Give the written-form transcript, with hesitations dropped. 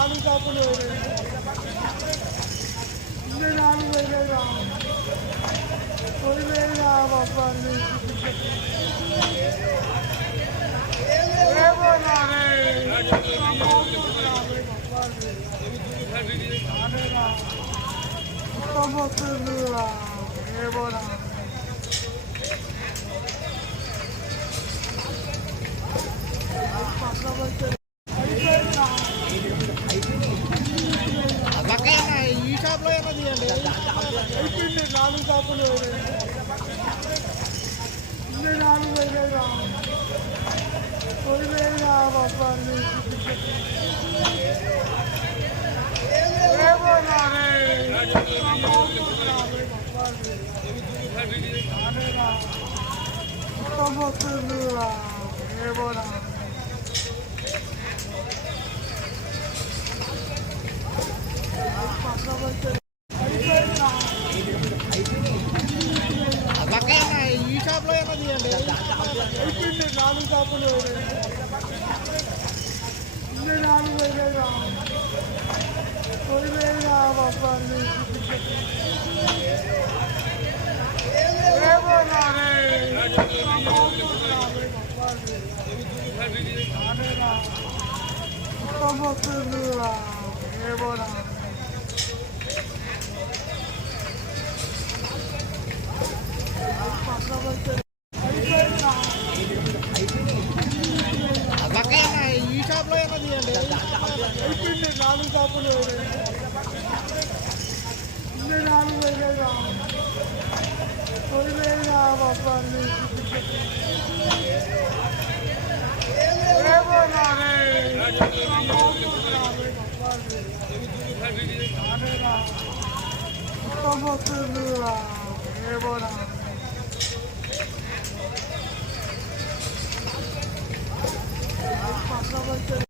నాలుగు కాపులు ఇన్ని నాలుగు వేలేదా వేలేదా బాబాన్ని ఏమోనా ఈ షాప్లో ఏమో తీయండి అయిపోయింది నాలుగు షాపులు ఇన్ని నాలుగు వేలేదా వేలేదా బాబాన్ని ఏమోనా ఏమోనా ఈ షాప్లో ఏమో తీయండి అయిపోయింది నాలుగు షాపులు ఇన్ని నాలుగు వేలేదా వేలేదా బాబాన్ని ఏమోనా ఏమోనా ఈ షాప్లో ఏమో తీయండి అయిపోయింది నాలుగు షాపులు ఇన్ని నాలుగు వేలేదా వేలేదా బాబాన్ని ఏమోనా ఏమోనా